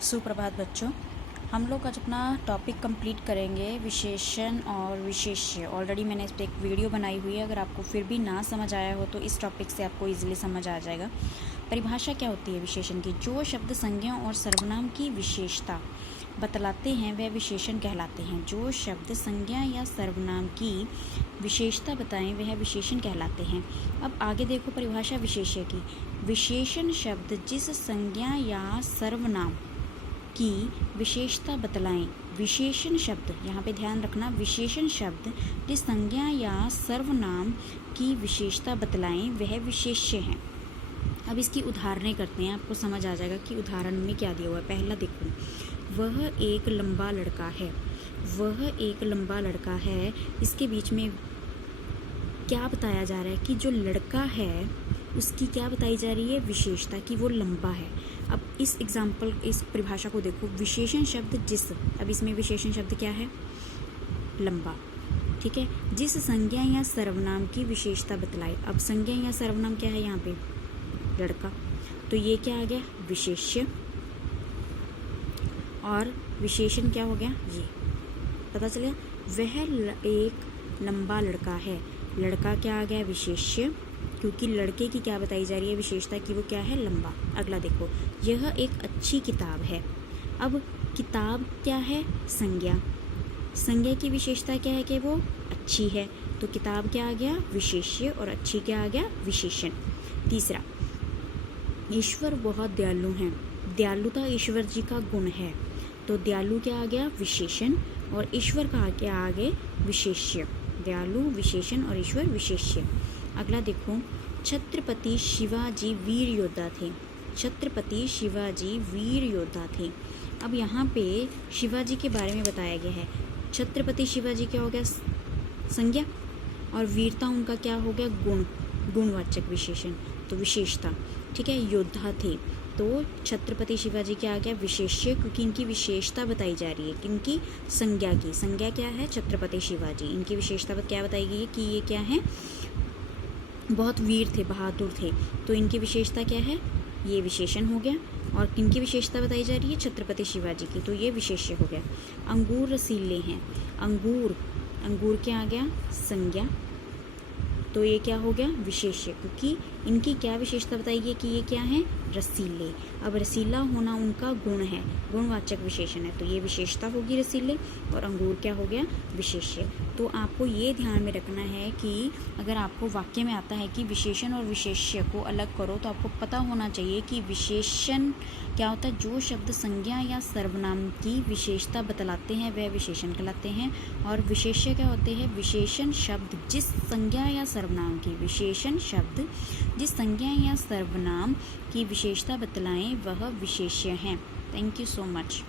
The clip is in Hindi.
सुप्रभात बच्चों, हम लोग आज अपना टॉपिक कंप्लीट करेंगे विशेषण और विशेष्य। ऑलरेडी मैंने इस पर एक वीडियो बनाई हुई है, अगर आपको फिर भी ना समझ आया हो तो इस टॉपिक से आपको इजीली समझ आ जाएगा। परिभाषा क्या होती है विशेषण की? जो शब्द संज्ञा और सर्वनाम की विशेषता बतलाते हैं वह विशेषण कहलाते हैं। जो शब्द संज्ञा या सर्वनाम की विशेषता बताएं वह विशेषण कहलाते हैं। अब आगे देखो परिभाषा विशेष्य की। विशेषण शब्द जिस संज्ञा या सर्वनाम की विशेषता बतलाएं। विशेषण शब्द, यहाँ पे ध्यान रखना, विशेषण शब्द जिस संज्ञा या सर्वनाम की विशेषता बतलाएं वह विशेष्य है। अब इसकी उदाहरणें करते हैं, आपको समझ आ जाएगा कि उदाहरण में क्या दिया हुआ है। पहला देखो, वह एक लंबा लड़का है। वह एक लंबा लड़का है, इसके बीच में क्या बताया जा रहा है कि जो लड़का है उसकी क्या बताई जा रही है? विशेषता, कि वो लंबा है। अब इस एग्जाम्पल, इस परिभाषा को देखो, विशेषण शब्द जिस, अब इसमें विशेषण शब्द क्या है? लंबा, ठीक है। जिस संज्ञा या सर्वनाम की विशेषता बतलाए। अब संज्ञा या सर्वनाम क्या है यहाँ पे? लड़का, तो ये क्या आ गया? विशेष्य। और विशेषण क्या हो गया? ये पता चला। वह एक लंबा लड़का है, लड़का क्या आ गया? विशेष्य, क्योंकि लड़के की क्या बताई जा रही है? विशेषता, कि वो क्या है? लंबा। अगला देखो, यह एक अच्छी किताब है। अब किताब क्या है? संज्ञा। संज्ञा की विशेषता क्या है? कि वो अच्छी है, तो किताब क्या आ गया? विशेष्य, और अच्छी क्या आ गया? विशेषण। तीसरा, ईश्वर बहुत दयालु हैं। दयालुता ईश्वर जी का गुण है, तो दयालु क्या आ गया? विशेषण, और ईश्वर का क्या आगे? विशेष्य। दयालु विशेषण और ईश्वर विशेष्य। अगला देखो, छत्रपति शिवाजी वीर योद्धा थे। छत्रपति शिवाजी वीर योद्धा थे। अब यहाँ पे शिवाजी के बारे में बताया गया है। छत्रपति शिवाजी क्या हो गया? संज्ञा, और वीरता उनका क्या हो गया? गुण, गुणवाचक विशेषण, तो विशेषता, ठीक है। योद्धा थे, तो छत्रपति शिवाजी क्या आ गया? विशेष्य, क्योंकि इनकी विशेषता बताई जा रही है। किनकी? संज्ञा की। संज्ञा क्या है? छत्रपति शिवाजी। इनकी विशेषता क्या बताई गई है? कि ये क्या है? बहुत वीर थे, बहादुर थे, तो इनकी विशेषता क्या है? ये विशेषण हो गया। और किनकी विशेषता बताई जा रही है? छत्रपति शिवाजी की, तो ये विशेष्य हो गया। अंगूर रसीले हैं। अंगूर, अंगूर क्या आ गया? संज्ञा, तो ये क्या हो गया? विशेष्य, क्योंकि इनकी क्या विशेषता बताइए कि ये क्या है? रसीले। अब रसीला होना उनका गुण है, गुणवाचक विशेषण है, तो ये विशेषता होगी रसीले, और अंगूर क्या हो गया? विशेष्य। तो आपको ये ध्यान में रखना है कि अगर आपको वाक्य में आता है कि विशेषण और विशेष्य को अलग करो, तो आपको पता होना चाहिए कि विशेषण क्या होता है? जो शब्द संज्ञा या सर्वनाम की विशेषता बतलाते हैं वह विशेषण कहलाते हैं। और विशेष्य क्या होते हैं? विशेषण शब्द जिस संज्ञा या सर्वनाम की, विशेषण शब्द जिस संज्ञा या सर्वनाम की विशेषता बतलाएं वह विशेष्य हैं। Thank you so much.